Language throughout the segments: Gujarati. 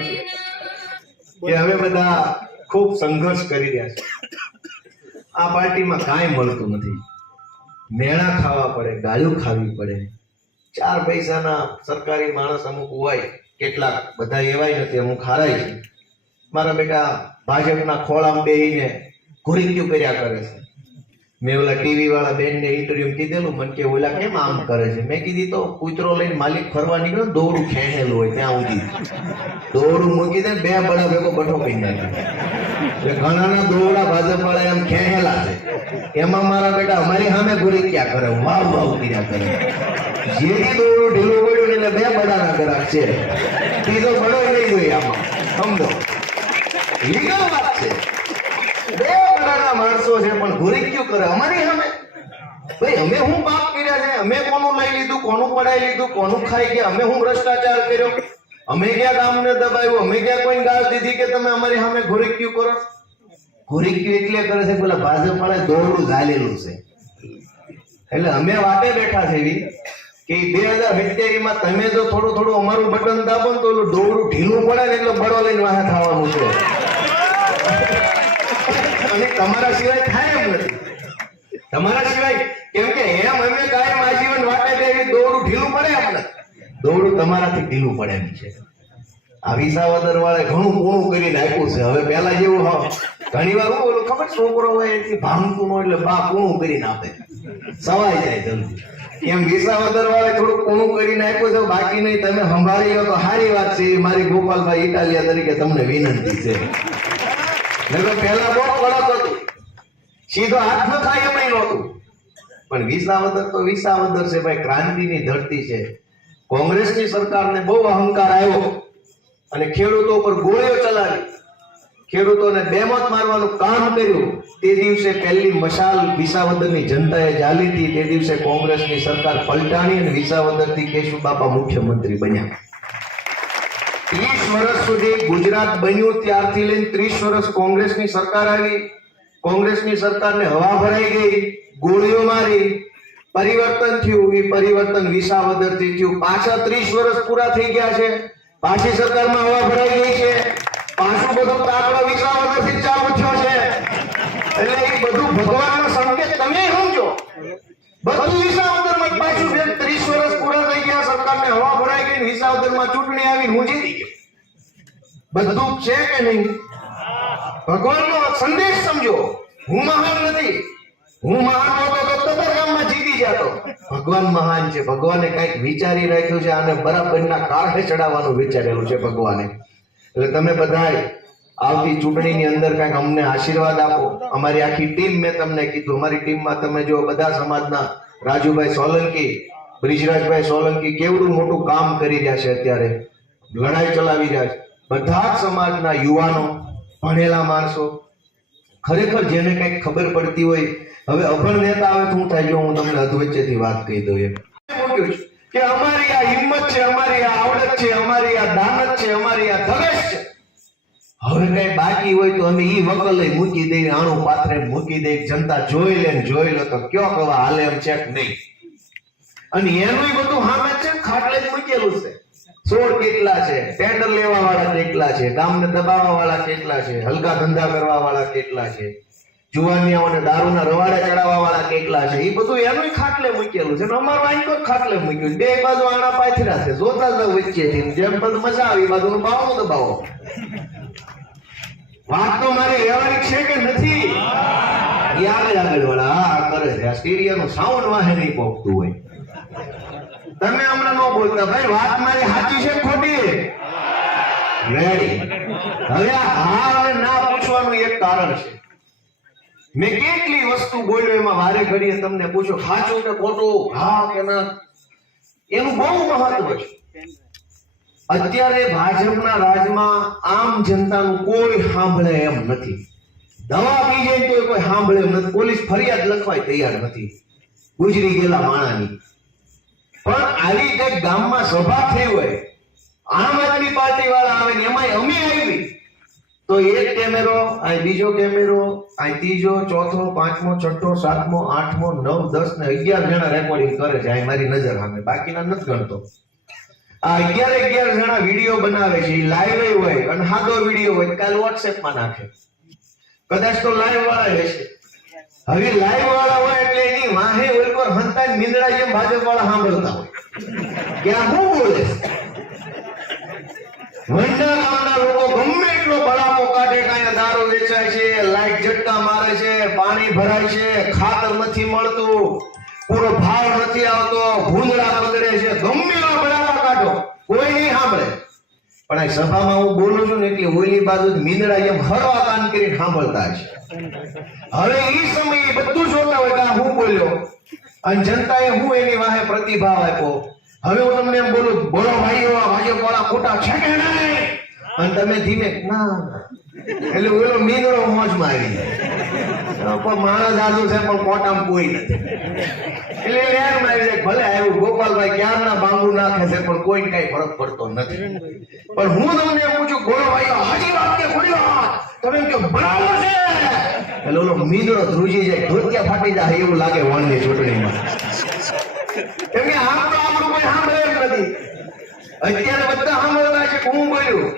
કે હવે બધા ખૂબ સંઘર્ષ કરી રહ્યા છે. આ પાર્ટીમાં કાંઈ મળતું નથી. મેણા ખાવા પડે, ગાળ્યું ખાવી પડે. 4 પૈસાના સરકારી માણસ અમુક હોય, કેટલાક, બધા એવાય નથી, અમુક હારાય છે. મારા બેટા ભાજપના ખોળામાં બેહીને ઘોરીક્યું કર્યા કરે છે. મેં ઓલા ટીવી વાળા બેનને ઇન્ટરવ્યુ કીધેલું, મને કે ઓલા કેમ આમ કરે છે? મેં કીધી તો કૂતરો લઈને માલિક ફરવા નીકળ્યો, દોરડું ખેંચેલું હોય ત્યાં સુધી દોરડું મૂકી દે, 2 બળા ભેગો બઠો કરી નાખે. ઘણાના દોરડા ભાજપ વાળા એમ ખેંચેલા છે. એમાં મારા બેટા અમારી સામે ઘોરી ક્યાં કરે, વાવ વાવ કર્યા કરે. જેથી દોરડું ઢીલું પડ્યું ને એટલે 2 બળાના ગ્રાહક છે. ત્રીજો બળો નહીં જોઈએ આમાં, સમજો લીગલ વાત છે. 2 બળાના માણસો છે પણ ઘોરી ક્યું કરે અમારી સામે. ભાઈ અમે હું પાપ કર્યા છે? અમે કોનું લઈ લીધું, કોનું પડાઈ લીધું, કોનું ખાઈ ગયા? અમે હું ભ્રષ્ટાચાર કર્યો? અમે ક્યાં ગામને દબાવ્યું? અમે ક્યાં કોઈ ગાળ દીધી કે તમે અમારી સામે ઘોરીક્યું કરો? ઘોરીક્યું એટલે કરે છે પેલા ભાજપ વાળા દોરડું ઝાલેલું છે. એટલે અમે વાટે બેઠા છે એવી કે 2077 માં તમે જો થોડું થોડું અમારું બટન દાબો તો ઓલું દોરડું ઢીલું પડે ને એટલે બળો લઈને વાહે ખાવાનું છે. અને તમારા સિવાય થાય એમ નથી. તમારા સિવાય કેમ કે એમ અમે કાયમ આજીવન વાટે દેવી દોરડું ઢીલું પડે એમ નથી. દોરડું તમારાથી ઢીલું પડે એમ છે. આ વિસાવદર વાળે ઘણું પૂર્ણ કરીને આપ્યું છે. હવે પેલા જેવું ઘણી વાર હું ઓલું ખબર, છોકરો હોય એથી ભાંગતું નો એટલે બા પૂર્ણ કરીને આપે, સવાઈ જાય જલ્દી. એમ વિસાવદર વાળે થોડું પૂર્ણ કરીને આપ્યું છે. બાકી નહીં, તમે સંભાળી લો તો સારી વાત છે. મારી ગોપાલભાઈ ઇટાલિયા તરીકે તમને વિનંતી છે. પેલા બહુ કડક હતું, સીધો હાથ ન થાય એમ નહોતું. પણ વિસાવદર તો વિસાવદર છે ભાઈ, ક્રાંતિની ધરતી છે. કોંગ્રેસની સરકારને બહુ અહંકાર આવ્યો અને ખેડૂતો પર ગોળીઓ ચલાવી, ખેડૂતોને બેમત મારવાનું કામ કર્યું. તે દિવસે પહેલી મશાલ વિસાવદરની જનતાએ જાલી હતી. તે દિવસે કોંગ્રેસની સરકાર પલટાણી અને વિસાવદરથી કેશુબાપા મુખ્યમંત્રી બન્યા. 30 વર્ષ સુધી ગુજરાત બન્યું ત્યારથી લઈને 30 વર્ષ કોંગ્રેસની સરકાર આવી. કોંગ્રેસની સરકારને હવા ભરાઈ ગઈ, ગોળીઓ મારી, પરિવર્તન થયું. એ પરિવર્તન વિસાવદરથી થયું. પાછા 30 વર્ષ પૂરા થઈ ગયા છે. પાછી સરકારમાં હવા ભરાઈ ગઈ છે. પાછું બધું તાકડો વિસાવદરથી ચાલુ થયો છે. એટલે એ બધું ભગવાનનો સંકેત તમે સમજો. બધું વિસાવદરમાં પાછું 30 વર્ષ પૂરા થઈ ગયા, સરકારને હવા ભરાઈ ગઈ, વિસાવદરમાં ચૂંટણી આવી, હું જીતી ગયો. બધું છે કે નહીં? ભગવાનનો સંદેશ સમજો. હું મહાન નથી. હું મહાન હોતો તો કબરગામમાં જીતી જતો. ભગવાન મહાન છે. ભગવાને કંઈક વિચારી રાખ્યું છે. આને બરાબરના કારણે ચડાવવાનું વિચારેલું છે ભગવાને. એટલે તમે બધાય આવતી ચૂંટણીની અંદર કંઈક અમને આશીર્વાદ આપો. અમારી આખી ટીમ, મેં તમને કીધું, અમારી ટીમમાં તમે જો બધા સમાજના રાજુભાઈ સોલંકી, બ્રિજરાજભાઈ સોલંકી કેવડું મોટું કામ કરી રહ્યા છે. અત્યારે લડાઈ ચલાવી રહ્યા છે. બધા જ સમાજના યુવાનો, ભણેલા માણસો, ખરેખર જેને કંઈક ખબર પડતી હોય. હવે અભણ નેતા આવે તો હું થાય, જો હું તમને અધવચ્ચેથી વાત કહી દઉં એમ કે અમારી આ હિંમત છે, અમારી આ આવડત છે, અમારી આ દાનત છે, અમારી આ ધગશ છે. હવે કઈ બાકી હોય તો અમે ઈ વકલે મૂકી દઈએ, આણું પાથરે મૂકી દઈએ, જનતા જોઈ લે તો કયો કવા હાલે એમ છે કે નહીં. અને એનું બધું સામે છે, ખાટલે જ મૂકેલું છે. સોળ કેટલા છે, ટેન્ડર લેવા વાળા કેટલા છે, ગામને દબાવવા વાળા કેટલા છે, હલકા ધંધા કરવા વાળા કેટલા છે, જુવાનિયાઓને દારૂના રવાડે ચડાવવા વાળા કેટલા છે. એ બધું એનું ખાટલે મૂકેલું છે. અમારું આઈકો ખાટલે મૂક્યું. 2 બાજુ આણા પાથરા છે, જોતા જ વચ્ચેથી જેમ બધું મજા આવી બાજુ બાવો દબાવો. વાત તો મારી વ્યવહારિક છે કે નથી? આગળ વાળા આ કરે છે. આ સ્ટીરિયાનું સાઉન્ડ વાહે નહીં પોકતું હોય. તમે હમણાં ન બોલતા ભાઈ, વાત મારી સાચી છે ખોટી? રેડી. હવે હા હવે ના પૂછવાનું એક કારણ છે. મેં કેટલી વસ્તુ બોલ્યો એમાં વારે ઘડીએ તમને પૂછો સાચું કે ખોટું, હા કે ના, એનું બહુ મહત્વ છે. અત્યારે ભાજપના રાજમાં આમ જનતાનું કોઈ સાંભળે એમ નથી. દવા પી જાય તો કોઈ સાંભળે એમ નથી. પોલીસ ફરિયાદ લખવાય તૈયાર નથી ગુજરી ગયેલા માણાની. પણ આવી કઈક ગામમાં સભા થઈ હોય, આમ આદમી પાર્ટી વાળા આવે ને એમાં અમે આવી તો એક કેમેરો, આ બીજો કેમેરો, આ ત્રીજો, ચોથો, પાંચમો, છઠ્ઠો, સાતમો, આઠમો, 9, 10 ને 11 જણા રેકોર્ડિંગ કરે છે. આ મારી નજર સામે, બાકીના નથી ગણતો. આ 11 જણા વિડીયો બનાવે છે, લાઈવ હોય અને સાદો વિડીયો હોય કાલ WhatsApp માં નાખે, કદાચ તો લાઈવ વાળા રહેશે. હવે લાઈવ વાળા હોય એટલે એની વાહે ઉપર હંતા નિંદડા જેમ ભાજપ વાળા સાંભળતા હોય કે આ શું બોલે. વંડા ગામના લોકો ગમે એટલો બળાપો કાઢે, કાંઈ દારૂ વેચાય છે, લાઈટ ઝટકા મારે છે, પાણી ભરાય છે, ખાતર નથી મળતું, પૂરો ભાવ નથી આવતો, ભૂંદડા બગડે છે, ગમે એવા બળાપા કાઢો કોઈ નહીં સાંભળે. પણ આ સભામાં હું બોલું છું ને એટલે ઓલી બાજુ મીંદડા જેમ હરવા કાન કરીને સાંભળતા છે. હવે એ સમયે બધું જોતા હોય કે આ હું બોલ્યો અને જનતાએ હું એની વાહે પ્રતિભાવ આપ્યો. હવે હું તમને એમ બોલું, બોલો ભાઈઓ આ ભાજપ વાળા ખોટા છે કે નહીં, અને તમે ધીમે ના, એટલે ઓલો મીંદડો મોજ મારી જાય. માણસ આજુ છે પણ કોટામાં કોઈ નથી, એટલે લેર મારી જાય. ભલે આવ્યું ગોપાલભાઈ ક્યારના બાંબુ નાખે છે પણ કોઈ કઈ ફરક પડતો નથી. પણ હું તમને એમ પૂછું, બોલો ભાઈઓ હાજી વાત કે ખોટી વાત, તમે એમ કે બરાબર છે, એટલે ઓલો મીંદડો ધ્રુજી જાય, ધોતિયા ફાટી જાય એવું લાગે વણની ચૂંટણીમાં. કેમ કે આમ તો આપણું કોઈ સાંભળે એમ નથી. અત્યારે બધા સાંભળતા છે હું બોલ્યું,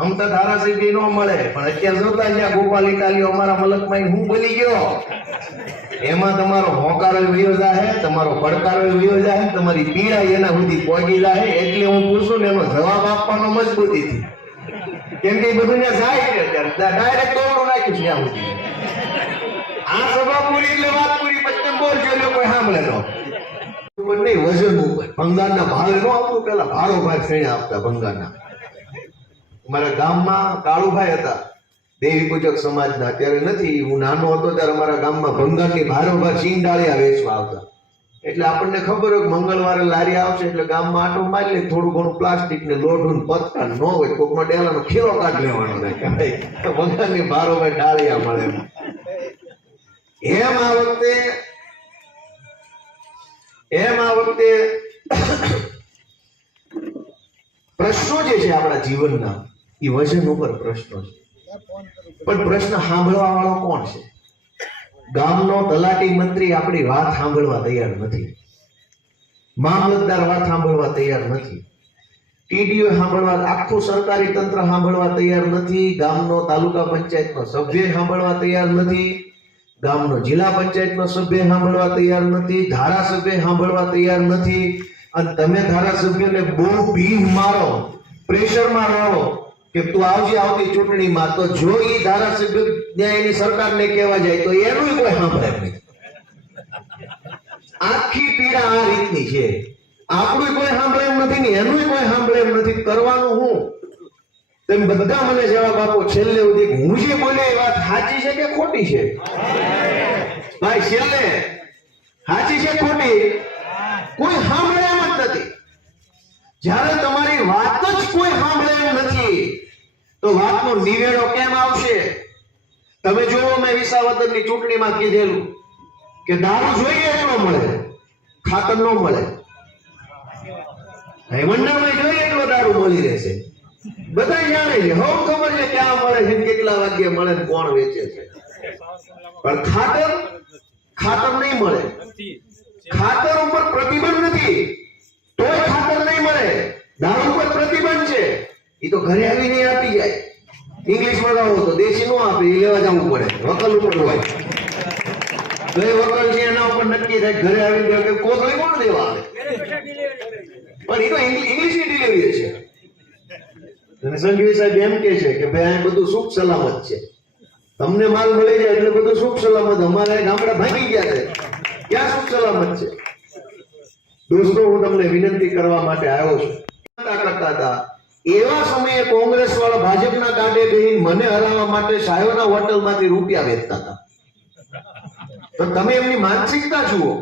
આમ તો ધારાસભ્ય ન મળે પણ અત્યારે જોતા જ્યાં ગોપાલ ઇટાલીઓ અમારા મલકમાં હું બોલી ગયો, એમાં તમારો હોકારો વયો જાય, તમારો પડકારો વયો જાય, તમારી પીડા એના સુધી પહોંચી જાય. એટલે હું પૂછું ને એનો જવાબ આપવાનો મજબૂતીથી, કેમ કે એ બધું ત્યાં જાય છે ડાયરેક્ટ તોડું નાખ્યું છે ત્યાં સુધી. આ સભા પૂરી એટલે વાત પૂરી, પછી બોલજો એટલે કોઈ સાંભળે નો. નહીં વજન ઉપર ભંગારના ભાવે નો આવતું, પેલા ભારો ભાગ શ્રેણી આપતા ભંગારના. અમારા ગામમાં કાળુભાઈ હતા દેવી પૂજક સમાજના, અત્યારે નથી, હું નાનો હતો ત્યારે અમારા ગામમાં ભંગારની ભારો ભાગ સિંગ ડાળિયા વેચવા આવતા. એટલે આપણને ખબર હોય મંગળવારે લારી આવશે એટલે ગામમાં આટો મારી લે, થોડું ઘણું પ્લાસ્ટિક ને લોઢું પત્તા ન હોય કોકનો ડેલાનો ખીલો કાઢ લેવાનો ભંગારની ભારો ભાઈ ડાળિયા મળે. એમ આ વખતે પ્રશ્નો જે છે આપણા જીવનના એ વજન ઉપર પ્રશ્નો છે. પણ પ્રશ્ન સાંભળવા વાળો કોણ છે? ગામનો તલાટી મંત્રી આપણી વાત સાંભળવા તૈયાર નથી, મામલતદાર વાત સાંભળવા તૈયાર નથી, ટીડીઓ સાંભળવા, આખું સરકારી તંત્ર સાંભળવા તૈયાર નથી, ગામનો તાલુકા પંચાયતનો સભ્ય સાંભળવા તૈયાર નથી, ગામનો જિલ્લા પંચાયતનો સભ્ય સાંભળવા તૈયાર નથી, ધારાસભ્ય સાંભળવા તૈયાર નથી. અને તમે ધારાસભ્યને બહુ ભીમ મારો, પ્રેશરમાં રહો કે તું આવજે આવતી ચૂંટણીમાં, તો જો એ ધારાસભ્ય ત્યાં એની સરકારને કહેવા જાય તો એનું કોઈ સાંભળે નહીં. આખી પીડા આ રીતની છે, આપણું કોઈ સાંભળે એમ નથી ને એનું કોઈ સાંભળે એમ નથી. કરવાનું હું? તમે બધા મને જવાબ આપો છેલ્લે સુધી, હું જે બોલે એ વાત સાચી છે કે ખોટી છે? ભાઈ છેલ્લે સાચી છે ખોટી? કોઈ સાંભળે એમ જ નથી. જ્યારે તમારી વાત જ કોઈ સાંભળે એમ નથી તો વાતનો નિવેડો કેમ આવશે? તમે જોવો, મેં વિસાવદરની ચૂંટણીમાં કીધેલું કે દારૂ જોઈએ એટલો મળે, ખાતર ન મળે. વંડામાં જોઈએ એટલો દારૂ મળી રહેશે, બધા જાણે છે, હવે ખબર છે ક્યાં મળે છે, કેટલા વાગ્યે મળે, કોણ વેચે છે. પણ ખાતર નહીં મળે. ખાતર ઉપર પ્રતિબંધ નથી તોય ખાતર નહીં મળે. દારૂ ઉપર પ્રતિબંધ છે, એ તો ઘરે આવીને આપી જાય. ઇંગ્લિશ મંગાવો તો દેશી નો આપે, એ લેવા જવું પડે, વકલ ઉપર હોય. તો એ વકલ છે એના ઉપર નક્કી થાય, ઘરે આવીને કોથળી કોણ દેવા આવે? પણ એ તો ઇંગ્લિશની ડિલિવરી છે. સંઘવી સાહેબ એમ કે છે કે ભાઈ આ બધું સુખ સલામત છે, તમને માલ મળી જાય એટલે બધું સુખ સલામત. અમારે ગામડા ભાગી ગયા છે, ક્યાં સુખ સલામત છે? દોસ્તો, હું તમને વિનંતી કરવા માટે આવ્યો છું. કરતા હતા એવા સમયે કોંગ્રેસ વાળા ભાજપના કાંડે ગઈ મને હરાવવા માટે સાયોના હોટલમાંથી રૂપિયા વેચતા હતા. તો તમે એમની માનસિકતા જુઓ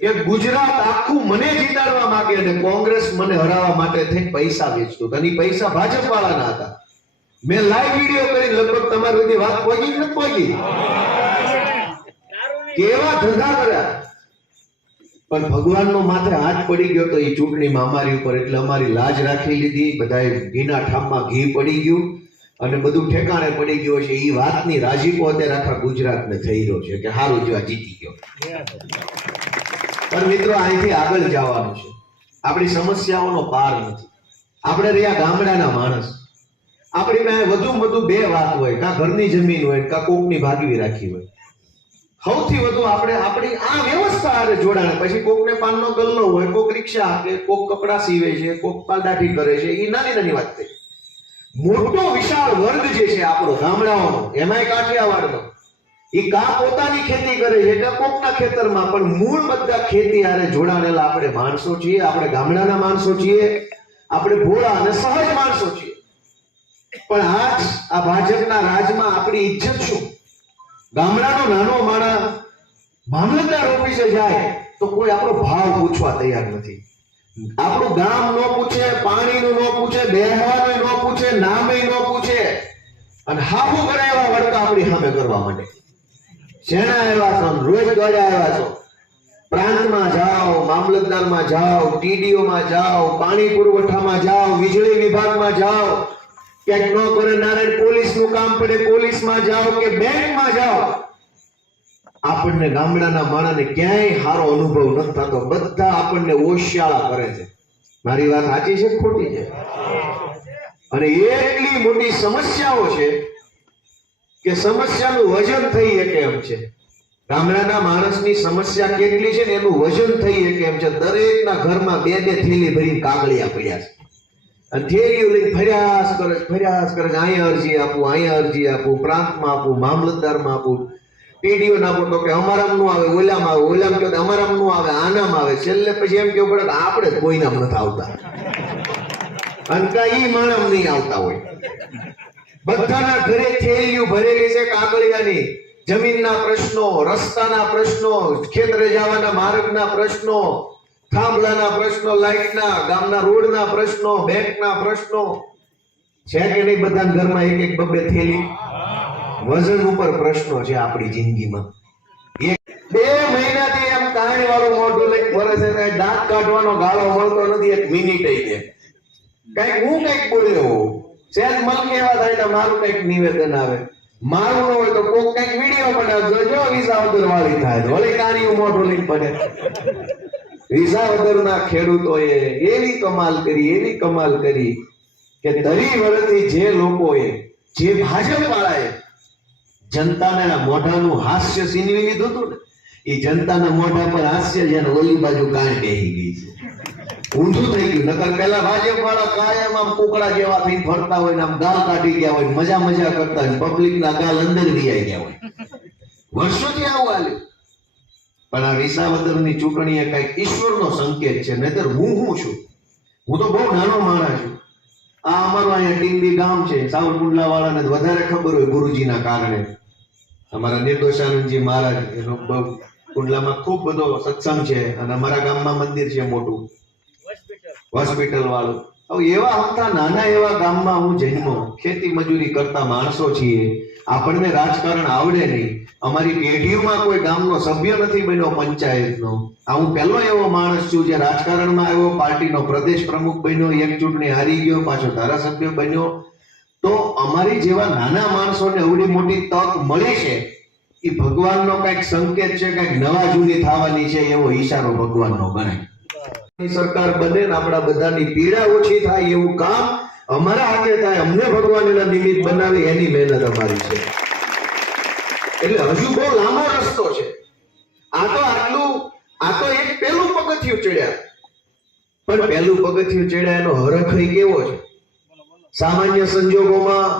કે ગુજરાત આખું મને જીતાડવા માંગે અને કોંગ્રેસ મને હરાવવા માટે થઈને પૈસા વેચતું. અને પૈસા ભાજપ વાળાના હતા. મેં લાઈવ વિડીયો કરી, લગભગ તમારી બધી વાત પહોંચી નથી પહોંચી, કેવા ધંધા કર્યા. પણ ભગવાનનો માથે હાથ પડી ગયો તો એ ચૂંટણીમાં અમારી ઉપર, એટલે અમારી લાજ રાખી લીધી. બધાએ ઘીના ઠામમાં ઘી પડી ગયું અને બધું ઠેકાણે પડી ગયું છે. એ વાતની રાજીપો અત્યારે આખા ગુજરાતને થઈ રહ્યો છે કે હારું જેવા જીતી ગયો. પણ મિત્રો, અહીંથી આગળ જવાનું છે. આપણી સમસ્યાઓનો પાર નથી. આપણે રહ્યા ગામડાના માણસ, આપણી પાસે વધુમાં વધુ બે વાત હોય, કાં ઘરની જમીન હોય કાં કોકની ભાગવી રાખી હોય. સૌથી વધુ આપણે આપણી આ વ્યવસ્થા આરે જોડાણ. પછી કોકને પાનનો ગલ્લો હોય, કોક રિક્ષા કે કોક કપડા સીવે છે, કોક પાલદાઠી કરે છે, એ નાની નાની વાત થઈ. મોટો વિશાળ વર્ગ જે છે આપણો ગામડાઓનો, એમાંય કાઠિયાવાડનો, એ કાં પોતાની ખેતી કરે છે કે કોકના ખેતરમાં, પણ મૂળ બધા ખેતી આરે જોડાણેલા આપણે માણસો છીએ. આપણે ગામડાના માણસો છીએ, આપણે ભોળા અને સહજ માણસો છીએ. પણ આજ આ ભાજપના રાજમાં આપણી ઇજ્જત શું? ગામડાનો નાનો માણસ મામલતદાર ઓફિસે જાય તો કોઈ આપણો ભાવ પૂછવા તૈયાર નથી. આપણું ગામ ન પૂછે, પાણીનું ન પૂછે, બેહવાનું ન પૂછે, નામે ન પૂછે, અને હાફું કરે એવા વળકા આપણી સામે કરવા માંડે. શેના આવ્યા છો? રોજ દોડ્યા આવ્યા છો? પ્રાંતમાં જાઓ, મામલતદારમાં જાઓ, ટીડીઓમાં જાઓ, પાણી પુરવઠામાં જાઓ, વીજળી વિભાગમાં જાઓ, ક્યાંક ન કરે નારાયણ પોલીસનું કામ પડે પોલીસમાં જાઓ કે બેંકમાં જાઓ, આપણને ગામડાના માણસને ક્યાંય સારો અનુભવ નથી થતો. બધા આપણને ઓશિયાળા કરે છે. મારી વાત સાચી છે કે ખોટી છે? અને એટલી મોટી સમસ્યાઓ છે કે સમસ્યાનું વજન થઈ શકે એમ છે. ગામડાના માણસની સમસ્યા કેટલી છે ને એનું વજન થઈ શકે એમ છે. દરેકના ઘરમાં બે બે થેલી ભરીને કાગળિયા પડ્યા છે, અને થેલીઓ લઈને ફર્યાસ કરે. અહીંયા અરજી આપું, અહીંયા અરજી આપું, પ્રાંતમાં આપું, મામલતદારમાં આપું, ટીડીઓ ના આપું તો કે અમારામાં નું આવે, ઓલામાં આવે, ઓલામાં કે અમારામાં નું આવે, આનામાં આવે. છેલ્લે પછી એમ કેવું પડે કે આપણે જ કોઈનામ નથી આવતા, અને કઈ માણસ નહીં આવતા હોય. બધાના ઘરે થેલીઓ ભરેલી છે કાગળિયાની. જમીનના પ્રશ્નો, રસ્તાના પ્રશ્નો, ખેતરે જવાના માર્ગના પ્રશ્નો, થાંભલાના પ્રશ્નો, લાઈટના, ગામના રોડના પ્રશ્નો, બેંકના પ્રશ્નો છે કે નહીં? બધાના ઘરમાં એક એક બબ્બે થેલી. વજન ઉપર પ્રશ્નો છે આપણી જિંદગીમાં. એક બે મહિનાથી એમ કાણી વાળું મોઢું લઈને ફરે છે, દાંત કાઢવાનો ગાળો મળતો નથી એક મિનિટ. કઈક હું કઈક બોલ્યો સહેજ મન કેવા થાય તો મારું કઈક નિવેદન આવે, મારું ન હોય તો કોક કઈક વિડીયો બનાવજો, જો વિસાવદર વાળી થાય તો વળી કાણી મોઢું લઈને પડે. વિસાવદરના ખેડૂતોએ એવી કમાલ કરી કે 30 વર્ષથી જે લોકોએ, જે ભાજપ વાળાએ જનતાના મોઢાનું હાસ્ય સીનવી લીધું હતું ને, એ જનતાના મોઢા પર હાસ્ય જેને ઓલી બાજુ કાંઈ બેહી ગઈ છે, ઊંધું થઈ ગયું. નકર પેલા ભાજપ વાળા કાયમ આમ કુકડા જેવા થઈ ફરતા હોય ને આમ ગાલ કાઢી ગયા હોય, મજા કરતા હોય, પબ્લિક ના ગાલ અંદર વિયાઈ ગયા હોય. વર્ષોથી આવું હાલ્યું. પણ આ વિસાવદરની ચૂંટણી એ કઈક ઈશ્વરનો સંકેત છે. નહીતર હું છું, હું તો બહુ નાનો માણસ છું. આ અમારું અહીંયા ટીંબી ગામ છે, સાવરકુંડલા વાળાને વધારે ખબર હોય ગુરુજીના કારણે. અમારા નિર્દોષાનંદજી મહારાજ કુંડલામાં ખૂબ બધો સત્સંગ છે, અને અમારા ગામમાં મંદિર છે મોટું, હોસ્પિટલ વાળું. હવે એવા હતા નાના એવા ગામમાં હું જન્મો, ખેતી મજૂરી કરતા માણસો છીએ. આપણને રાજકારણ આવડે નહીં. અમારી પેઢીઓમાં કોઈ ગામનો સભ્ય નથી બન્યો પંચાયતનો. આ હું પહેલો એવો માણસ છું જે રાજકારણમાં આવ્યો, પાર્ટીનો પ્રદેશ પ્રમુખ બન્યો, એક ચૂંટણી હારી ગયો, પાછો ધારાસભ્ય બન્યો. તો અમારી જેવા નાના માણસોને અવડી મોટી તક મળી છે, એ ભગવાનનો કઈક સંકેત છે, કઈક નવા જૂની થવાની છે એવો ઈશારો ભગવાનનો ગણાય. સરકાર બને ને આપણા બધાની પીડા ઓછી થાય એવું કામ અમારા હાથે થાય, અમને ભગવાન એના નિમિત્ત બનાવે, એની મહેનત અમારી છે. એટલે હજુ બહુ લાંબો રસ્તો છે. આ તો એક પહેલું પગથિયું ચડ્યા. પણ પહેલું પગથિયું ચડ્યા એનો હરખ કેવો છે? સામાન્ય સંજોગોમાં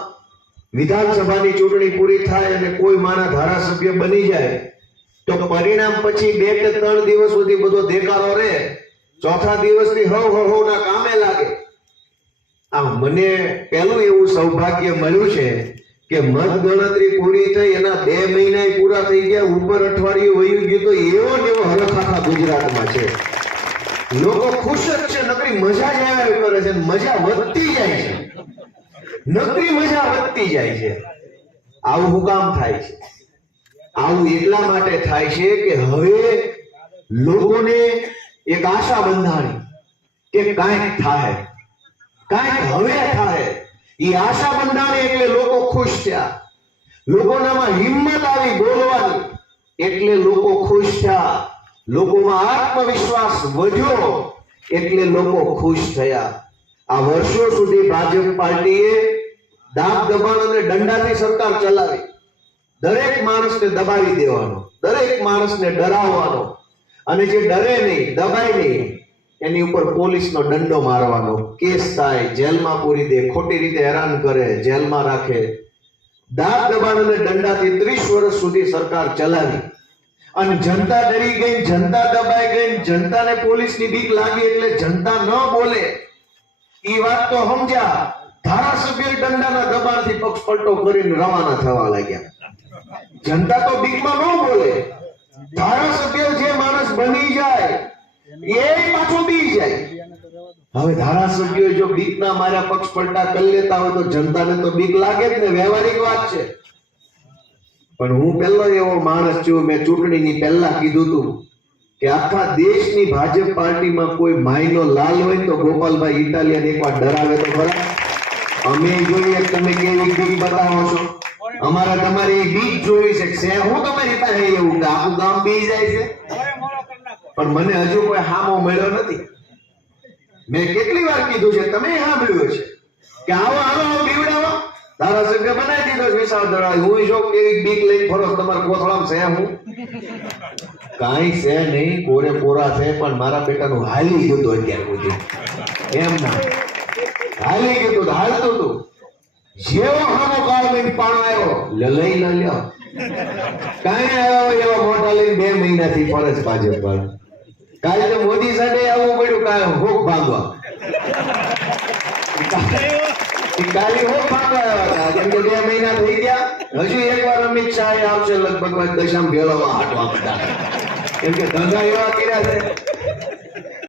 વિધાનસભાની ચૂંટણી પૂરી થાય અને કોઈ માણસ ધારાસભ્ય બની જાય તો પરિણામ પછી 2 કે 3 દિવસ સુધી બધો દેકારો રહે, ચોથા દિવસથી હવ કામે લાગે. આ મને પહેલું એવું સૌભાગ્ય મળ્યું છે કે મત ગણતરી પૂરી થઈ એના 2 મહિના પૂરા થઈ ગયા, ઉપર અઠવાડિયું વયું ગયું, તો એવો ને એવો હરખ આખા ગુજરાતમાં છે. લોકો ખુશ જ છે, નકરી મજા જ આવ્યા કરે છે, મજા વધતી જાય છે, નકરી મજા વધતી જાય છે. આવું શું કામ થાય છે? આવું એટલા માટે થાય છે કે હવે લોકોને એક આશા બંધાણી કે કાંઈક થાય, કાંઈક હવે થાય. એ આશા બંધાણી એટલે લોકો ખુશ થયા. લોકોનામાં હિંમત આવી બોલવાની એટલે લોકો ખુશ થયા. લોકોમાં આત્મવિશ્વાસ વધ્યો એટલે લોકો ખુશ થયા. આ વર્ષો સુધી ભાજપ પાર્ટીએ દાબ દબાણ અને દંડાથી સરકાર ચલાવી. દરેક માણસને દબાવી દેવાનો, દરેક માણસને ડરાવવાનો, અને જે ડરે નહીં, દબાય નહીં, એની ઉપર પોલીસનો દંડો મારવાનો, કેસ થાય, જેલમાં પૂરી દે, ખોટી રીતે હેરાન કરે, જેલમાં રાખે. દાબ દબાણ અને દંડાથી 30 વર્ષ સુધી સરકાર ચલાવી અને જનતા ડરી ગઈ, જનતા દબાઈ ગઈ, જનતાને પોલીસની બીક લાગી એટલે જનતા ન બોલે એ વાત તો સમજ્યા. ધારાસભ્ય દંડાના દબાણથી પક્ષ પલટો કરીને રવાના થવા લાગ્યા. જનતા તો બીકમાં ન બોલે. ધારાસભ્ય જે માણસ બની જાય એ પાછો બી જાય. હવે ધારાસભ્યો જો બીકના માર્યા પક્ષ પલટા કરી લેતા હોય તો જનતાને તો બીક લાગે જ ને, વ્યવહારિક વાત છે. પણ હું પહેલો એવો માણસ છું, મેં ચૂંટણીની પહેલા કીધું હતું કે આખા દેશની ભાજપ પાર્ટીમાં કોઈ માયનો લાલ હોય તો ગોપાલભાઈ ઇટાલિયન એકવાર ડરાવે તો ખરા. અમે જોઈએ તમે કેવી બીક બતાવો છો. અમારા તમારી બીક જોઈ છે. હું તમારી પાસે એવું કે આખું ગામ બી જાય છે, પણ મને હજુ કોઈ હામો મળ્યો નથી. મેં કેટલી વાર કીધું છે, તમે સાંભળ્યું છે કે આવો આવો બીવડાવો, ધારાસભ્ય બનાવી દીધો વિશાળ દળાવી. હું જો કેવી બીક લઈને ફરો, તમારા કોથળામાં છે હું કાંઈ છે નહીં, કોરે કોરા છે, પણ મારા બેટાનું હાલી ગયું હતું અત્યાર સુધી. એમ ના હાલી ગયું હતું, હાલતું હતું. જેવો હામો કાળ લઈને પાણો આવ્યો લઈ ન લ્યો, કાંઈ આવ્યો એવા મોટા લઈને 2 મહિનાથી ફરજ ભાજપ પર. કાલે તો મોદી સાહેબે આવવું પડ્યું કાંઈ હોક ભાગવા. કાલે હોક ભાગવા આવ્યા હતા કેમ કે 2 મહિના થઈ ગયા. હજુ એકવાર અમિત શાહ આવશે લગભગ દશામ ભેળવવા હાટવા બધા, કેમ કે ધંધા એવા કર્યા છે.